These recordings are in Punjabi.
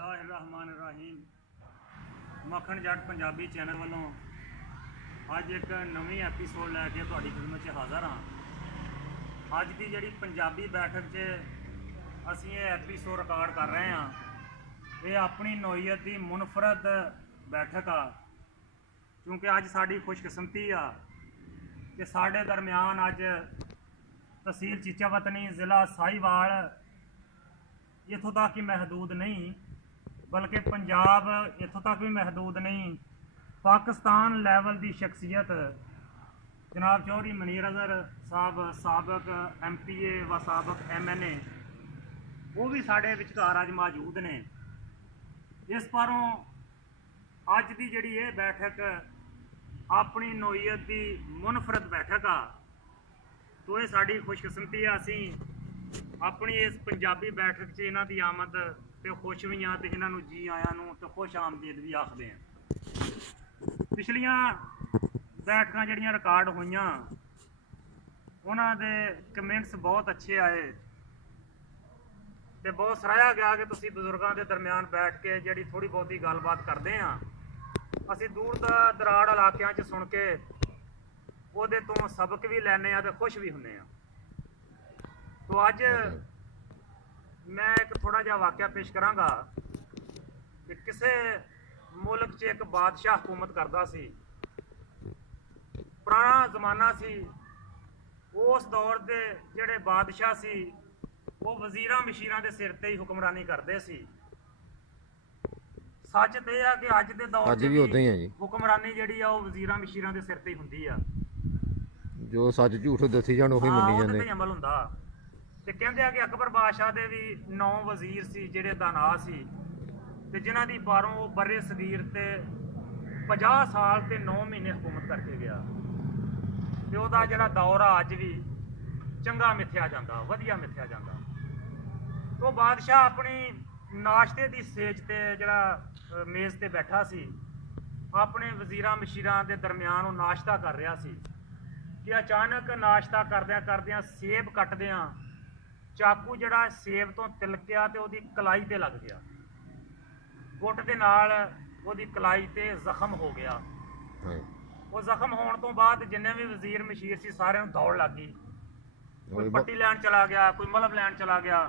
बिस्मिल्लाहिर्रहमानिर्रहीम। मक्खन जट पंजाबी चैनल वालों अज एक नवी एपीसोड लैके तुहाडी खिदमत च हाज़र हाँ। अज की जी पंजाबी बैठक च असी ये एपीसोड रिकॉर्ड कर रहे हैं। ये अपनी नौईयत की मुनफरद बैठक आ, क्योंकि अज साड़ी खुशकिस्मती आ कि साढ़े दरम्यान अज तहसील चीचावतनी ज़िला साहिवाल इतों तक ही महदूद नहीं बल्कि पंजाब इतों तक भी महदूद नहीं, पाकिस्तान लैवल की शख्सियत जनाब चौधरी मनीर अज़हर साहब साबक MPA व साबक MNA वो भी साढ़े विचकार अज मौजूद ने। इस पारों अज की जिहड़ी ये बैठक अपनी नौईयत की मुनफरद बैठक आ, तो ये साड़ी खुशकिस्मती आ असी अपनी इस पंजाबी बैठक च इन्हां दी आमद ते खुश भी हाँ, तो इन्हों जी आया तो खुश आमदीद भी आखते हैं। पिछलियां बैठकां जिहड़ियां रिकॉर्ड होईयां उन्हां दे कमेंट्स बहुत अच्छे आए ते बहुत सराहया गया कि तुसीं बजुर्गों के दरम्यान बैठ के जिहड़ी थोड़ी बहुती गलबात करते हैं, असीं दूर दराड़ इलाकों च सुन के उहदे तो सबक भी लैने आ ते खुश भी हुंदे आ। तो अज मैं एक थोड़ा जिहा वाक़या पेश करांगा कि किसे मुल्क च एक बादशाह हुकूमत करता सी। पुराना जमाना सी, उस दौर के जिहड़े बादशाह सी वो वजीरां मशीरां के सिर ते ही हुक्मरानी करते सी। सच तो यह है कि अज के दौर च हुक्मरानी जिहड़ी आ वो वजीरां मशीरां के सिर ते ही हुंदी आ, जो सच झूठ दसी जाण ओही मन्नी जांदे अमल हुंदा। ते कहंदे आ कि अकबर बादशाह दे भी 9 वजीर सी जिहड़े दा नां सी ते जिन्हां दी बारों वो बर्रे सगीर ते 50 साल ते 9 महीने हुकूमत करके गया ते ओहदा जिहड़ा दौर आ अज भी चंगा मिथया जांदा, वधिया मिथया जांदा। तो बादशाह अपनी नाश्ते की सेज ते जिहड़ा मेज़ ते बैठा सी, अपने वजीरां मशीरां दे दरम्यान वो नाश्ता कर रहा सी कि अचानक नाश्ता करदियां करदियां सेब कटदियां चाकू जड़ा सेब तो तिलकिया तो वही कलाई ते लग गया, गुट के नाल वही कलाई ते जख्म हो गया। वो जख्म होने तो बाद जिन्ने भी वजीर मशीर सी सारे दौड़ लग गई, कोई पट्टी लैन चला गया, कोई मलहम लैन चला गया।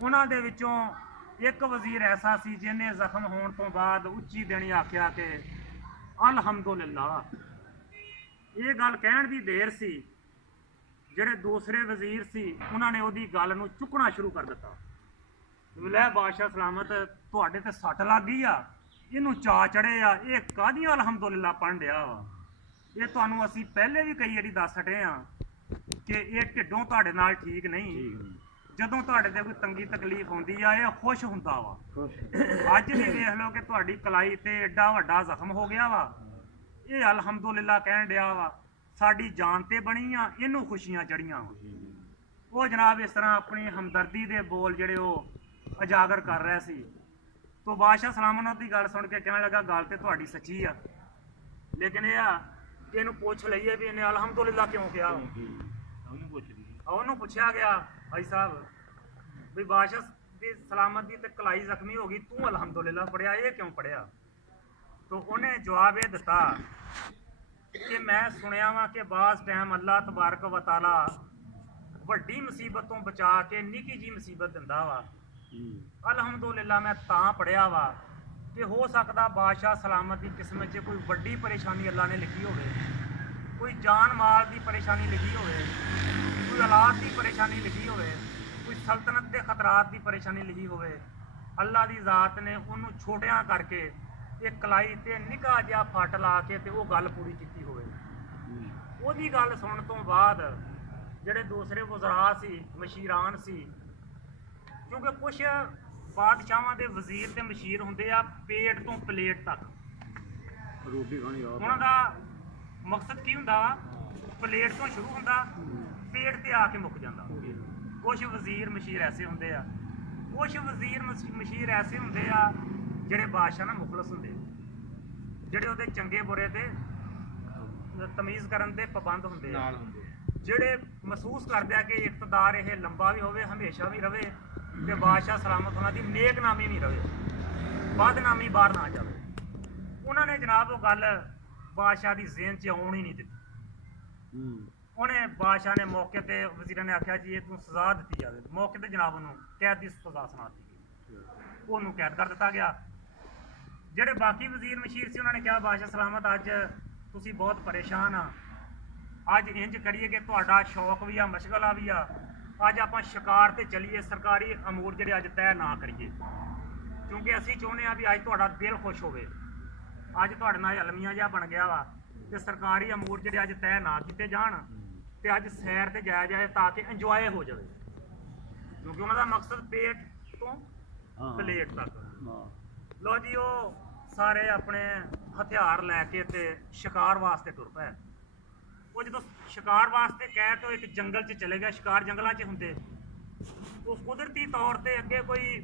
उन्हां दे विचों एक वजीर ऐसा सी जिन्हें जख्म होने तो बाद उच्ची देनी आख्या कि अल्हम्दुलिल्लाह। ये गल कहण दी देर सी, ਜਿਹੜੇ दूसरे वजीर सी उन्होंने ਉਹਦੀ गल ਨੂੰ चुकना शुरू कर दिता। ਲੈ बादशाह सलामत ਤੁਹਾਡੇ ਤੇ ਸੱਟ ਲੱਗ ਗਈ ਆ, ਇਹਨੂੰ ਚਾ ਚੜੇ ਆ, ਇਹ ਕਾਹਦੀਆਂ ਅਲਹਮਦੁਲਿਲਾ ਪੜ੍ਹਨ ਡਿਆ ਵਾ। ਇਹ ਤੁਹਾਨੂੰ ਅਸੀਂ ਪਹਿਲੇ ਵੀ ਕਈ ਵਾਰੀ ਦੱਸ ਹਟੇ ਆ ਕਿ ਇਹ ਢਿੱਡੋਂ ਤੁਹਾਡੇ ਨਾਲ ਠੀਕ ਨਹੀਂ, ਜਦੋਂ ਤੁਹਾਡੇ ਤੇ ਕੋਈ ਤੰਗੀ ਤਕਲੀਫ ਹੁੰਦੀ ਆ ਇਹ ਖੁਸ਼ ਹੁੰਦਾ ਵਾ। ਅੱਜ ਵੀ ਵੇਖ ਲਓ ਕਿ ਤੁਹਾਡੀ ਕਲਾਈ ਤੇ ਐਡਾ ਵੱਡਾ ਜ਼ਖਮ ਹੋ ਗਿਆ ਵਾ, ਇਹ ਅਲਹਮਦੁਲਿਲਾ ਕਹਿਣ ਡਿਆ ਵਾ, साड़ी जान ते बनी आ, इनू खुशियां चढ़ियां। वो जनाब इस तरह अपनी हमदर्दी के बोल जिहड़े वो उजागर कर रहा सी। तो बादशाह सलामत की गल सुन के कहने लगा गल तो तुहाडी सच्ची आ, लेकिन यह कि इनू पुछ लईए भी इन्हें अलहमदुलिल्लाह क्यों कहा। उन्होंने पूछा गया भाई साहब भी बादशाह की सलामत की तो कलाई जख्मी हो गई, तू अलहमदुलिल्लाह पढ़िया, ये क्यों पढ़िया। तो उन्हें जवाब ये दिता कि मैं सुनिया वा कि बाज़ टाइम अल्लाह तबारक व तआला वड्डी मुसीबत तो बचा के निकी जी मुसीबत दिंदा वा। अलहमदुलिल्लाह मैं तां पढ़िया वा कि हो सकता बादशाह सलामत की किस्मत च कोई वड्डी परेशानी अल्लाह ने लिखी होवे, कोई जान माल की परेशानी लिखी होवे, कोई औलाद की परेशानी लिखी होवे, कोई सल्तनत के खतरात की परेशानी लिखी होवे। अल्लाह की ज़ात ने उन्होंने छोटिया करके एक कलाई ते निका जिहा फट ला के ते वो गल पूरी की होवे। ओदी गल सुनने तो बाद जिहड़े दूसरे वज़रा सी मशीरान सी, क्योंकि कुछ बादशाहां दे वजीर ते मशीर हुंदे आ पेट तो प्लेट तक, रोटी खानी उन्हां दा मकसद की हुंदा, प्लेट तो शुरू हुंदा पेट ते आके मुक जांदा। कुछ वजीर मशीर ऐसे हुंदे आ, कुछ वजीर मशीर ऐसे हुंदे आ ਜਿਹੜੇ ਬਾਦਸ਼ਾਹ ਨਾਲ ਮੁਖਲਸ ਹੁੰਦੇ, ਜਿਹੜੇ ਉਹਦੇ ਚੰਗੇ ਬੁਰੇ ਤੇ ਤਮੀਜ਼ ਕਰਨ ਦੇ ਪਾਬੰਦ ਹੁੰਦੇ ਆ, ਜਿਹੜੇ ਮਹਿਸੂਸ ਕਰਦੇ ਆ ਕਿ ਇਕਤਦਾਰ ਇਹ ਲੰਬਾ ਵੀ ਹੋਵੇ, ਹਮੇਸ਼ਾ ਵੀ ਰਵੇ, ਤੇ ਬਾਦਸ਼ਾਹ ਸਲਾਮਤ ਉਹਨਾਂ ਦੀ ਨੇਕ ਨਾਮੀ ਵੀ ਰਵੇ, ਬਦਨਾਮੀ ਬਾਹਰ ਨਾ ਜਾਵੇ। ਉਹਨਾਂ ਨੇ ਜਨਾਬ ਉਹ ਗੱਲ ਬਾਦਸ਼ਾਹ ਦੀ ਜ਼ਿਹਨ 'ਚ ਆਉਣ ਹੀ ਨਹੀਂ ਦਿੱਤੀ। ਉਹਨੇ ਬਾਦਸ਼ਾਹ ਨੇ ਮੌਕੇ ਤੇ ਵਜ਼ੀਰਾਂ ਨੇ ਆਖਿਆ ਜੀ ਇਹ ਤੂੰ ਸਜ਼ਾ ਦਿੱਤੀ ਜਾਵੇ। ਮੌਕੇ ਤੇ ਜਨਾਬ ਉਹਨੂੰ ਕੈਦ ਦੀ ਸਜ਼ਾ ਸੁਣਾ ਦਿੱਤੀ ਗਈ, ਉਹਨੂੰ ਕੈਦ ਕਰ ਦਿੱਤਾ ਗਿਆ। ਜਿਹੜੇ ਬਾਕੀ ਵਜ਼ੀਰ ਮਸ਼ੀਰ ਸੀ ਉਹਨਾਂ ਨੇ ਕਿਹਾ ਬਾਦਸ਼ਾਹ ਸਲਾਮਤ ਅੱਜ ਤੁਸੀਂ ਬਹੁਤ ਪਰੇਸ਼ਾਨ ਆ, ਅੱਜ ਇੰਜ ਕਰੀਏ ਕਿ ਤੁਹਾਡਾ ਸ਼ੌਕ ਵੀ ਆ ਮਸ਼ਗਲਾ ਵੀ ਆ, ਅੱਜ ਆਪਾਂ ਸ਼ਿਕਾਰ ਤੇ ਚੱਲੀਏ, ਸਰਕਾਰੀ ਅਮੂਰ ਜਿਹੜੇ ਅੱਜ ਤੈਅ ਨਾ ਕਰੀਏ, ਕਿਉਂਕਿ ਅਸੀਂ ਚਾਹੁੰਦੇ ਆ ਵੀ ਅੱਜ ਤੁਹਾਡਾ ਦਿਲ ਖੁਸ਼ ਹੋਵੇ। ਅੱਜ ਤੁਹਾਡੇ ਨਾਲ ਅਲਮੀਆਂ ਜਿਹਾ ਬਣ ਗਿਆ ਵਾ ਤੇ ਸਰਕਾਰੀ ਅਮੂਰ ਜਿਹੜੇ ਅੱਜ ਤੈਅ ਨਾ ਕੀਤੇ ਜਾਣ ਤੇ ਅੱਜ ਸੈਰ ਤੇ ਜਾਇਆ ਜਾਏ ਤਾਂ ਕਿ ਇੰਜੋਏ ਹੋ ਜਾਵੇ, ਕਿਉਂਕਿ ਉਹਨਾਂ ਦਾ ਮਕਸਦ ਪੇਟ ਤੋਂ ਪਲੇਟ ਤੱਕ। ਲੋ ਜੀ ਉਹ ਸਾਰੇ ਆਪਣੇ ਹਥਿਆਰ ਲੈ ਕੇ ਤੇ ਸ਼ਿਕਾਰ ਵਾਸਤੇ ਤੁਰ ਪਏ। ਉਹ ਜਦੋਂ ਸ਼ਿਕਾਰ ਵਾਸਤੇ ਕਹਿ ਤੋਂ ਇੱਕ ਜੰਗਲ 'ਚ ਚਲੇ ਗਿਆ, ਸ਼ਿਕਾਰ ਜੰਗਲਾਂ 'ਚ ਹੁੰਦੇ, ਉਹ ਕੁਦਰਤੀ ਤੌਰ ਤੇ ਅੱਗੇ ਕੋਈ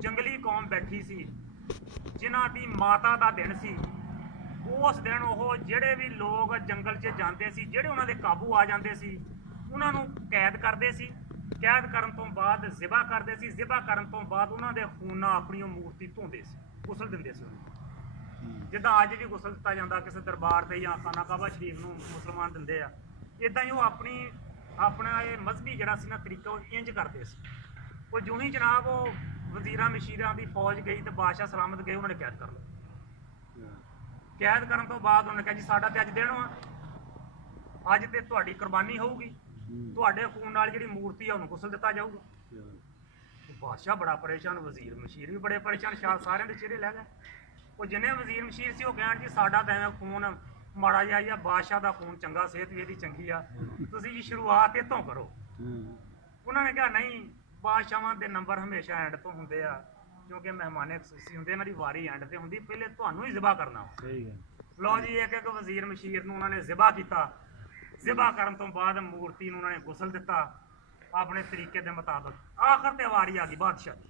ਜੰਗਲੀ ਕੌਮ ਬੈਠੀ ਸੀ ਜਿਨ੍ਹਾਂ ਦੀ ਮਾਤਾ ਦਾ ਦਿਨ ਸੀ। ਉਸ ਦਿਨ ਉਹ ਜਿਹੜੇ ਵੀ ਲੋਕ ਜੰਗਲ 'ਚ ਜਾਂਦੇ ਸੀ, ਜਿਹੜੇ ਉਹਨਾਂ ਦੇ ਕਾਬੂ ਆ ਜਾਂਦੇ ਸੀ, ਉਹਨਾਂ ਨੂੰ ਕੈਦ ਕਰਦੇ ਸੀ। ਕੈਦ ਕਰਨ ਤੋਂ ਬਾਅਦ ਜ਼ਿਬਾ ਕਰਦੇ ਸੀ। ਜ਼ਿਬਾ ਕਰਨ ਤੋਂ ਬਾਅਦ ਉਹਨਾਂ ਦੇ ਖੂਨ ਨਾਲ ਆਪਣੀ ਉਹ ਮੂਰਤੀ ਧੋਂਦੇ ਸੀ, ਗੁਸਲ ਦਿੰਦੇ ਸੀ ਉਹਨੂੰ, ਜਿੱਦਾਂ ਅੱਜ ਵੀ ਗੁਸਲ ਦਿੱਤਾ ਜਾਂਦਾ ਕਿਸੇ ਦਰਬਾਰ ਤੇ ਜਾਂ ਖਾਨਾ ਕਾਬਾ ਸ਼ਰੀਫ ਨੂੰ ਮੁਸਲਮਾਨ ਦਿੰਦੇ ਆ। ਇੱਦਾਂ ਹੀ ਉਹ ਆਪਣਾ ਇਹ ਮਜ਼ਹਬੀ ਜਿਹੜਾ ਸੀ ਨਾ ਤਰੀਕਾ ਉਹ ਇੰਜ ਕਰਦੇ ਸੀ। ਉਹ ਜਿਉਂ ਹੀ ਜਨਾਬ ਉਹ ਵਜ਼ੀਰਾਂ ਮਸ਼ੀਰਾਂ ਦੀ ਫੌਜ ਗਈ ਤੇ ਬਾਦਸ਼ਾਹ ਸਲਾਮਤ ਗਏ, ਉਹਨਾਂ ਨੇ ਕੈਦ ਕਰ ਲਿਆ। ਕੈਦ ਕਰਨ ਤੋਂ ਬਾਅਦ ਉਹਨੇ ਕਿਹਾ ਜੀ ਸਾਡਾ ਤੇ ਅੱਜ ਦਿਨ ਵਾ, ਅੱਜ ਤੇ ਤੁਹਾਡੀ ਕੁਰਬਾਨੀ ਹੋਊਗੀ, ਤੁਹਾਡੇ ਖੂਨ ਨਾਲ ਜਿਹੜੀ ਮੂਰਤੀ ਆ ਉਹਨੂੰ ਗੁਸਲ ਦਿੱਤਾ ਜਾਊਗਾ। ਬਾਦਸ਼ਾਹ ਬੜਾ ਪਰੇਸ਼ਾਨ, ਵਜ਼ੀਰ ਮਸ਼ੀਰ ਵੀ ਬੜੇ ਪਰੇਸ਼ਾਨ, ਸਾਰਿਆਂ ਦੇ ਚਿਹਰੇ ਲੈ ਗਏ। ਉਹ ਜਿੰਨੇ ਵਜ਼ੀਰ ਮਸ਼ੀਰ ਸੀ ਉਹ ਕਹਿਣ ਜੀ ਸਾਡਾ ਤਾਂ ਐਵੇਂ ਖੂਨ ਮਾੜਾ ਜਿਹਾ ਜਾਂ ਬਾਦਸ਼ਾਹ ਦਾ ਖੂਨ ਚੰਗਾ, ਸਿਹਤ ਵੀ ਇਹਦੀ ਚੰਗੀ ਆ, ਤੁਸੀਂ ਜੀ ਸ਼ੁਰੂਆਤ ਇੱਥੋਂ ਕਰੋ। ਉਹਨਾਂ ਨੇ ਕਿਹਾ ਨਹੀਂ, ਬਾਦਸ਼ਾਹਾਂ ਦੇ ਨੰਬਰ ਹਮੇਸ਼ਾ ਐਂਡ ਤੋਂ ਹੁੰਦੇ ਆ, ਕਿਉਂਕਿ ਮਹਿਮਾਨੇ ਖਸੂਸੀ ਹੁੰਦੇ, ਇਹਨਾਂ ਦੀ ਵਾਰੀ ਐਂਡ ਤੇ ਹੁੰਦੀ, ਪਹਿਲੇ ਤੁਹਾਨੂੰ ਹੀ ਜ਼ਿਬਾ ਕਰਨਾ। ਲਓ ਜੀ ਇੱਕ ਇੱਕ ਵਜ਼ੀਰ ਮਸ਼ੀਰ ਨੂੰ ਉਹਨਾਂ ਨੇ ਜ਼ਿਬਾ ਕੀਤਾ। ਜ਼ਿਬਾ ਕਰਨ ਤੋਂ ਬਾਅਦ ਮੂਰਤੀ ਨੂੰ ਉਹਨਾਂ ਨੇ ਗੁਸਲ ਦਿੱਤਾ ਆਪਣੇ ਤਰੀਕੇ ਦੇ ਮੁਤਾਬਕ। ਆਖਰ ਤੇ ਵਾਰੀ ਆ ਗਈ ਬਾਦਸ਼ਾਹ ਦੀ।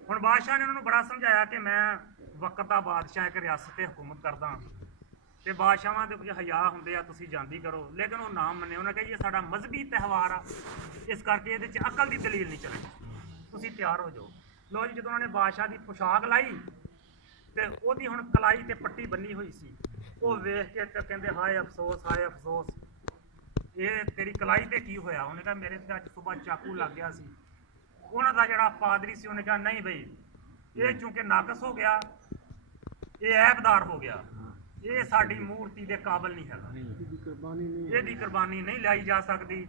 ਹੁਣ ਬਾਦਸ਼ਾਹ ਨੇ ਉਹਨਾਂ ਨੂੰ ਬੜਾ ਸਮਝਾਇਆ ਕਿ ਮੈਂ ਵਕਤ ਦਾ ਬਾਦਸ਼ਾਹ ਇੱਕ ਰਿਆਸਤ ਤੇ ਹਕੂਮਤ ਕਰਦਾ ਤੇ ਬਾਦਸ਼ਾਹਾਂ ਦੇ ਕੁਝ ਹਯਾ ਹੁੰਦੇ ਆ, ਤੁਸੀਂ ਜਾਂਦੀ ਕਰੋ, ਲੇਕਿਨ ਉਹ ਨਾ ਮੰਨੇ। ਉਹਨਾਂ ਕਹੇ ਇਹ ਸਾਡਾ ਮਜ਼ਹਬੀ ਤਿਉਹਾਰ ਆ, ਇਸ ਕਰਕੇ ਇਹਦੇ 'ਚ ਅਕਲ ਦੀ ਦਲੀਲ ਨਹੀਂ ਚੱਲਣੀ, ਤੁਸੀਂ ਤਿਆਰ ਹੋ ਜਾਓ। ਲਓ ਜੀ ਜਦੋਂ ਉਹਨਾਂ ਨੇ ਬਾਦਸ਼ਾਹ ਦੀ ਪੁਸ਼ਾਕ ਲਾਈ ਤੇ ਉਹਦੀ ਹੁਣ ਕਲਾਈ ਤੇ ਪੱਟੀ ਬੰਨੀ ਹੋਈ ਸੀ, ਉਹ ਵੇਖ ਕੇ ਤੇ ਕਹਿੰਦੇ ਹਾਏ ਅਫਸੋਸ, ਹਾਏ ਅਫਸੋਸ, ਇਹ ਤੇਰੀ ਕਲਾਈ ਤੇ ਕੀ ਹੋਇਆ? ਉਹਨੇ ਕਿਹਾ ਮੇਰੇ ਤੇ ਅੱਜ ਸੁਬਾਹ ਚਾਕੂ ਲੱਗ ਗਿਆ ਸੀ। ਉਹਨਾਂ ਦਾ ਜਿਹੜਾ ਪਾਦਰੀ ਸੀ ਉਹਨੇ ਕਿਹਾ ਨਹੀਂ ਬਈ, ਇਹ ਚੂੰਕਿ ਨਾਕਸ ਹੋ ਗਿਆ, ਇਹ ਐਬਦਾਰ ਹੋ ਗਿਆ, ਇਹ ਸਾਡੀ ਮੂਰਤੀ ਦੇ ਕਾਬਲ ਨਹੀਂ ਹੈਗਾ, ਇਹਦੀ ਕੁਰਬਾਨੀ ਨਹੀਂ ਲਾਈ ਜਾ ਸਕਦੀ,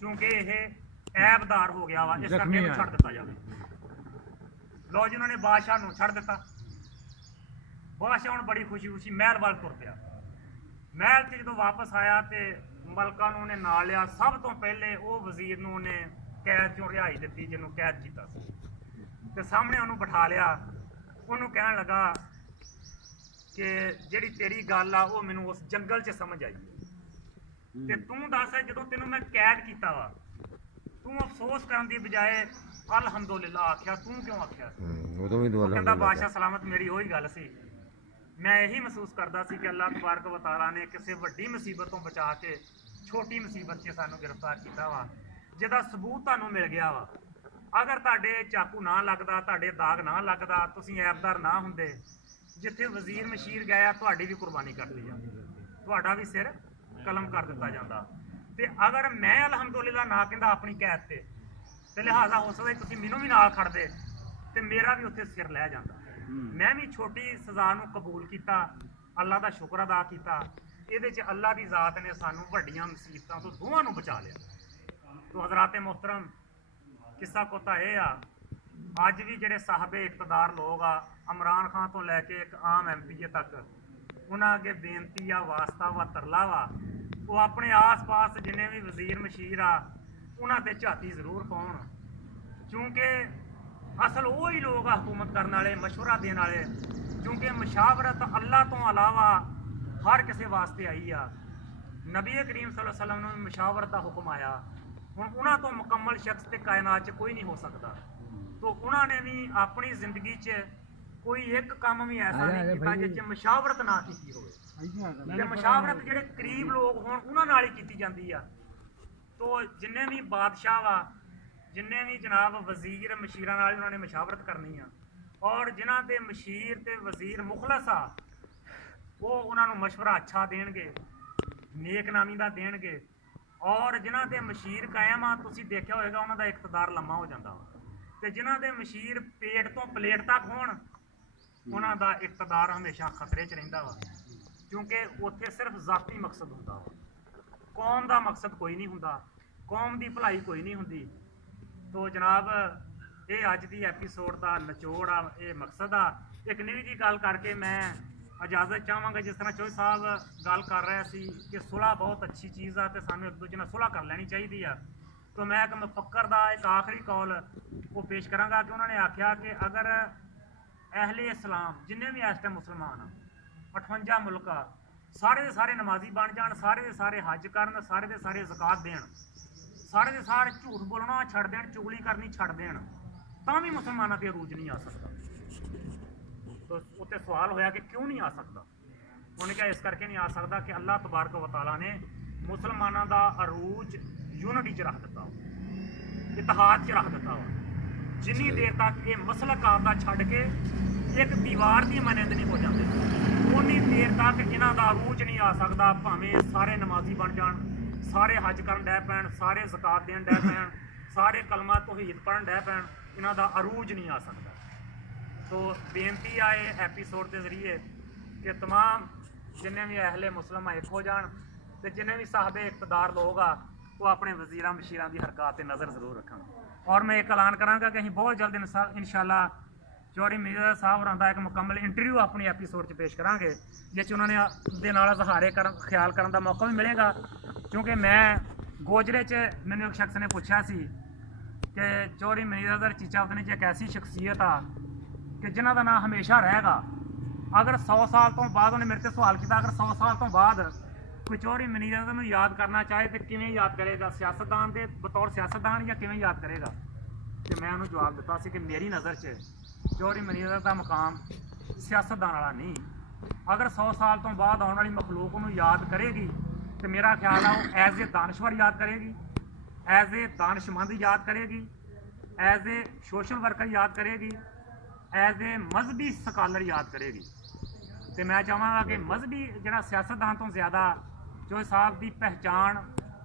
ਕਿਉਂਕਿ ਇਹ ਐਬਦਾਰ ਹੋ ਗਿਆ ਵਾ, ਇਸ ਕਰਕੇ ਇਹਨੂੰ ਛੱਡ ਦਿੱਤਾ ਜਾਵੇ। ਲਓ ਜੀ ਉਹਨਾਂ ਨੇ ਬਾਦਸ਼ਾਹ ਨੂੰ ਛੱਡ ਦਿੱਤਾ। ਬਾਦਸ਼ਾਹ ਹੁਣ ਬੜੀ ਖੁਸ਼ੀ ਮਹਿਲ ਵੱਲ ਤੁਰ ਪਿਆ। ਮਹਿਲ 'ਚ ਜਦੋਂ ਵਾਪਸ ਆਇਆ ਤੇ ਮਲਕਾਂ ਨੂੰ ਉਹਨੇ ਨਾਲ ਲਿਆ। ਸਭ ਤੋਂ ਪਹਿਲੇ ਉਹ ਵਜ਼ੀਰ ਨੂੰ ਉਹਨੇ ਕੈਦ 'ਚੋਂ ਰਿਹਾਈ ਦਿੱਤੀ ਜਿਹਨੂੰ ਕੈਦ ਕੀਤਾ ਸੀ, ਤੇ ਸਾਹਮਣੇ ਉਹਨੂੰ ਬਿਠਾ ਲਿਆ। ਉਹਨੂੰ ਕਹਿਣ ਲੱਗਾ ਕਿ ਜਿਹੜੀ ਤੇਰੀ ਗੱਲ ਆ ਉਹ ਮੈਨੂੰ ਉਸ ਜੰਗਲ 'ਚ ਸਮਝ ਆਈ, ਤੇ ਤੂੰ ਦੱਸ ਜਦੋਂ ਤੈਨੂੰ ਮੈਂ ਕੈਦ ਕੀਤਾ ਵਾ ਤੂੰ ਅਫਸੋਸ ਕਰਨ ਦੀ ਬਜਾਏ ਅਲਹਮਦੁਲਿਲਾ ਆਖਿਆ, ਤੂੰ ਕਿਉਂ ਆਖਿਆ? ਉਦੋਂ ਵੀ ਦੁਆ ਕਹਿੰਦਾ ਬਾਦਸ਼ਾਹ ਸਲਾਮਤ ਮੇਰੀ ਉਹੀ ਗੱਲ ਸੀ, ਮੈਂ ਇਹੀ ਮਹਿਸੂਸ ਕਰਦਾ ਸੀ ਕਿ ਅੱਲਾਹ ਤਬਾਰਕ व ਤਆਲਾ ਨੇ ਕਿਸੇ ਵੱਡੀ ਮੁਸੀਬਤ ਤੋਂ ਬਚਾ ਕੇ ਛੋਟੀ ਮੁਸੀਬਤ 'ਚ ਸਾਨੂੰ ਗ੍ਰਿਫਤਾਰ ਕੀਤਾ ਵਾ, ਜਿਹਦਾ ਸਬੂਤ ਤੁਹਾਨੂੰ ਮਿਲ ਗਿਆ ਵਾ। ਅਗਰ ਤੁਹਾਡੇ ਚਾਕੂ ਨਾ ਲੱਗਦਾ, ਤੁਹਾਡੇ ਦਾਗ ਨਾ ਲੱਗਦਾ, ਤੁਸੀਂ ਐਬਦਾਰ ਨਾ ਹੁੰਦੇ, ਜਿੱਥੇ ਵਜ਼ੀਰ ਮਸ਼ੀਰ ਗਿਆ ਤੁਹਾਡੀ ਵੀ ਕੁਰਬਾਨੀ ਕਰ ਲਈ ਜਾਂਦੀ, ਤੁਹਾਡਾ ਵੀ ਸਿਰ ਕਲਮ ਕਰ ਦਿੱਤਾ ਜਾਂਦਾ। ਤੇ ਅਗਰ ਮੈਂ ਅਲਹਮਦੁਲਿਲਾ ਨਾ ਕਹਿੰਦਾ ਆਪਣੀ ਕੈਦ ਤੇ ਲਿਹਾਜ਼ਾ ਹੋ ਸਕਦਾ ਤੁਸੀਂ ਮੈਨੂੰ ਵੀ ਨਾਲ ਖੜਦੇ ਤੇ ਮੇਰਾ ਵੀ ਉੱਥੇ ਸਿਰ ਲੈ ਜਾਂਦਾ। ਮੈਂ ਵੀ ਛੋਟੀ ਸਜ਼ਾ ਨੂੰ ਕਬੂਲ ਕੀਤਾ, ਅੱਲਾਹ ਦਾ ਸ਼ੁਕਰ ਅਦਾ ਕੀਤਾ। ਇਹਦੇ 'ਚ ਅੱਲਾਹ ਦੀ ਜ਼ਾਤ ਨੇ ਸਾਨੂੰ ਵੱਡੀਆਂ ਮੁਸੀਬਤਾਂ ਤੋਂ ਦੋਵਾਂ ਨੂੰ ਬਚਾ ਲਿਆ। ਤੋ ਹਜ਼ਰਾਤ ਮੁਹਤਰਮ, ਕਿੱਸਾ ਕੋਤਾ ਇਹ ਆ, ਅੱਜ ਵੀ ਜਿਹੜੇ ਸਾਹਬੇ ਇਕਤਦਾਰ ਲੋਕ ਆ, ਇਮਰਾਨ ਖਾਨ ਤੋਂ ਲੈ ਕੇ ਇੱਕ ਆਮ MPA ਤੱਕ, ਉਹਨਾਂ ਅੱਗੇ ਬੇਨਤੀ ਆ, ਵਾਸਤਾ ਵਾ, ਤਰਲਾ ਵਾ, ਉਹ ਆਪਣੇ ਆਸ-ਪਾਸ ਜਿੰਨੇ ਵੀ ਵਜ਼ੀਰ ਮਸ਼ੀਰ ਆ ਉਹਨਾਂ ਤੇ ਝਾਤੀ ਜ਼ਰੂਰ ਪਾਉਣ, ਕਿਉਂਕਿ ਅਸਲ ਉਹ ਹੀ ਲੋਕ ਆ ਹਕੂਮਤ ਕਰਨ ਵਾਲੇ, ਮਸ਼ਵਰਾ ਦੇਣ ਵਾਲੇ, ਕਿਉਂਕਿ ਮਸ਼ਾਵਰਤ ਅੱਲਾਹ ਤੋਂ ਇਲਾਵਾ ਹਰ ਕਿਸੇ ਵਾਸਤੇ ਆਈ ਆ। ਨਬੀ ਕਰੀਮ ਸੱਲੱਲਾਹੁ ਅਲੈहि ਵਸੱਲਮ ਨੂੰ ਮਸ਼ਾਵਰਤ ਦਾ ਹੁਕਮ ਆਇਆ। ਹੁਣ ਉਹਨਾਂ ਤੋਂ ਮੁਕੰਮਲ ਸ਼ਖਸ ਤੇ ਕਾਇਨਾਤ 'ਚ ਕੋਈ ਨਹੀਂ ਹੋ ਸਕਦਾ, ਤੋ ਉਹਨਾਂ ਨੇ ਵੀ ਆਪਣੀ ਜ਼ਿੰਦਗੀ 'ਚ ਕੋਈ ਇੱਕ ਕੰਮ ਵੀ ਐਸਾ ਨਹੀਂ ਕੀਤਾ ਜਿਸ 'ਚ ਮਸ਼ਾਵਰਤ ਨਾ ਕੀਤੀ ਹੋਵੇ। ਤੇ ਮਸ਼ਾਵਰਤ ਜਿਹੜੇ ਕਰੀਬ ਲੋਕ ਹੋਣ ਉਹਨਾਂ ਨਾਲ ਹੀ ਕੀਤੀ ਜਾਂਦੀ ਆ। ਤੋ ਜਿੰਨੇ ਵੀ ਬਾਦਸ਼ਾਹ ਵਾ ਜਿੰਨੇ ਵੀ ਜਨਾਬ ਵਜ਼ੀਰ ਮਸ਼ੀਰਾਂ ਨਾਲ ਉਹਨਾਂ ਨੇ ਮਸ਼ਾਵਰਤ ਕਰਨੀ ਆ, ਔਰ ਜਿਨ੍ਹਾਂ ਦੇ ਮਸ਼ੀਰ ਤੇ ਵਜ਼ੀਰ ਮੁਖਲਸ ਆ ਉਹ ਉਹਨਾਂ ਨੂੰ ਮਸ਼ਵਰਾ ਅੱਛਾ ਦੇਣਗੇ, ਨੇਕਨਾਮੀ ਦਾ ਦੇਣਗੇ। ਔਰ ਜਿਨ੍ਹਾਂ ਦੇ ਮਸ਼ੀਰ ਕਾਇਮ ਆ, ਤੁਸੀਂ ਦੇਖਿਆ ਹੋਏਗਾ ਉਹਨਾਂ ਦਾ ਇਕਤਦਾਰ ਲੰਮਾ ਹੋ ਜਾਂਦਾ ਵਾ, ਤੇ ਜਿਨ੍ਹਾਂ ਦੇ ਮਸ਼ੀਰ ਪੇਟ ਤੋਂ ਪਲੇਟ ਤੱਕ ਹੋਣ ਉਹਨਾਂ ਦਾ ਇਕਤਦਾਰ ਹਮੇਸ਼ਾ ਖਤਰੇ 'ਚ ਰਹਿੰਦਾ ਵਾ, ਕਿਉਂਕਿ ਉੱਥੇ ਸਿਰਫ ਜ਼ਾਤੀ ਮਕਸਦ ਹੁੰਦਾ ਵਾ, ਕੌਮ ਦਾ ਮਕਸਦ ਕੋਈ ਨਹੀਂ ਹੁੰਦਾ, ਕੌਮ ਦੀ ਭਲਾਈ ਕੋਈ ਨਹੀਂ ਹੁੰਦੀ। ਤੋ ਜਨਾਬ ਇਹ ਅੱਜ ਦੀ ਐਪੀਸੋਡ ਦਾ ਨਿਚੋੜ ਆ, ਇਹ ਮਕਸਦ ਆ। ਇੱਕ ਨਿੱਜੀ ਜਿਹੀ ਗੱਲ ਕਰਕੇ ਮੈਂ ਇਜਾਜ਼ਤ ਚਾਹਾਂਗਾ, ਜਿਸ ਤਰ੍ਹਾਂ ਚੋਈ ਸਾਹਿਬ ਗੱਲ ਕਰ ਰਿਹਾ ਸੀ ਕਿ ਸੁਲ੍ਹਾ ਬਹੁਤ ਅੱਛੀ ਚੀਜ਼ ਆ ਤੇ ਸਾਨੂੰ ਇੱਕ ਦੂਜੇ ਨਾਲ ਸੁਲ੍ਹਾ ਕਰ ਲੈਣੀ ਚਾਹੀਦੀ ਆ। ਤੋ ਮੈਂ ਇੱਕ ਮੁਫੱਕਰ ਦਾ ਇੱਕ ਆਖਰੀ ਕੌਲ ਉਹ ਪੇਸ਼ ਕਰਾਂਗਾ ਕਿ ਉਹਨਾਂ ਨੇ ਆਖਿਆ ਕਿ ਅਗਰ ਅਹਿਲੇ ਇਸਲਾਮ ਜਿੰਨੇ ਵੀ ਇਸ ਟਾਈਮ ਮੁਸਲਮਾਨ ਆ 58 ਮੁਲਕ ਆ, ਸਾਰੇ ਦੇ ਸਾਰੇ ਨਮਾਜ਼ੀ ਬਣ ਜਾਣ, ਸਾਰੇ ਦੇ ਸਾਰੇ ਹੱਜ ਕਰਨ, ਸਾਰੇ ਦੇ ਸਾਰੇ ਜ਼ਕਾਤ ਦੇਣ, ਸਾਰੇ ਦੇ ਸਾਰੇ ਝੂਠ ਬੋਲਣਾ ਛੱਡ ਦੇਣ, ਚੁਗਲੀ ਕਰਨੀ ਛੱਡ ਦੇਣ, ਤਾਂ ਵੀ ਮੁਸਲਮਾਨਾਂ ਤੇ ਅਰੂਜ ਨਹੀਂ ਆ ਸਕਦਾ। ਤੋ ਉੱਤੇ ਸਵਾਲ ਹੋਇਆ ਕਿ ਕਿਉਂ ਨਹੀਂ ਆ ਸਕਦਾ? ਉਹਨੇ ਕਿਹਾ ਇਸ ਕਰਕੇ ਨਹੀਂ ਆ ਸਕਦਾ ਕਿ ਅੱਲਾਹ ਤਬਾਰਕ व ਤਆਲਾ ਨੇ ਮੁਸਲਮਾਨਾਂ ਦਾ ਅਰੂਜ ਯੂਨਿਟੀ 'ਚ ਰੱਖ ਦਿੱਤਾ, ਇਤਿਹਾਦ 'ਚ ਰੱਖ ਦਿੱਤਾ ਵਾ। ਜਿੰਨੀ ਦੇਰ ਤੱਕ ਇਹ ਮਸਲਕ ਆਪਦਾ ਛੱਡ ਕੇ ਇੱਕ ਦੀਵਾਰ ਦੀ ਮਾਨੰਦ ਨਹੀਂ ਹੋ ਜਾਂਦੇ, ਉਨੀ ਦੇਰ ਤੱਕ ਇਹਨਾਂ ਦਾ ਅਰੂਜ ਨਹੀਂ ਆ ਸਕਦਾ। ਭਾਵੇਂ ਸਾਰੇ ਨਮਾਜ਼ੀ ਬਣ ਜਾਣ, ਸਾਰੇ ਹੱਜ ਕਰਨ ਡੈ ਪੈਣ, ਸਾਰੇ ਜ਼ਕਾਤ ਦੇਣ ਡੈ ਪੈਣ, ਸਾਰੇ ਕਲਮਾ ਤੌਹੀਦ ਪੜ੍ਹਨ ਡੈ ਪੈਣ, ਇਹਨਾਂ ਦਾ ਅਰੂਜ ਨਹੀਂ ਆ ਸਕਦਾ। ਸੋ ਬੇਨਤੀ ਆ ਇਹ ਐਪੀਸੋਡ ਦੇ ਜ਼ਰੀਏ ਕਿ तमाम जिन्हें भी अहले मुस्लिम एक हो जान, तो जिन्हें भी साहबे इकतदार लोग आ वो अपने वजीरां मशीरां की हरकत पर नज़र जरूर रखन। और मैं एक ऐलान कराँगा कि अं बहुत जल्द इंशाल्लाह चौधरी मिर्ज़ा साहब होरां दा एक मुकम्मल इंटरव्यू अपनी एपीसोड च पेश करांगे, जिस उन्होंने दे नाल इज़हारे ख्याल करने का मौका भी मिलेगा। क्योंकि मैं गोजरे च मैंने एक शख्स ने पूछा सी कि चौधरी मिर्ज़ा चीचा वतनी च एक ऐसी शख्सियत आ कि जिन्हां दा नाम हमेशा रहेगा। अगर 100 साल तो बाद उन्हें मेरे से सवाल किया, अगर 100 साल तो बाद कोई चौधरी मिर्ज़ा नूं याद करना चाहे तो किवें याद करेगा, सियासतदान के बतौर सियासतदान या किवें याद करेगा? तो मैं उन्होंने जवाब दिता सी कि मेरी नज़र च चौधरी मिर्ज़ा का मुकाम सियासतदान वाला नहीं। अगर 100 साल तो बाद आने वाली मखलूक उन्होंने याद करेगी तो मेरा ख्याल है वो एज ए दानश्वर याद करेगी, एज ए दानशमंद याद करेगी, एज ए सोशल वर्कर याद करेगी, एज ए मजहबी स्कॉलर याद करेगी। तो मैं चाहांगा कि मजहबी जिहड़ा सियासतदान तो ज़्यादा जो साहब की पहचान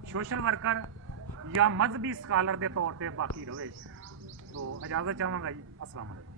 सोशल वर्कर या मजहबी स्कॉलर के तौर पर बाकी रहे। तो इजाज़त चाहांगा जी। अस्सलाम वालेकुम।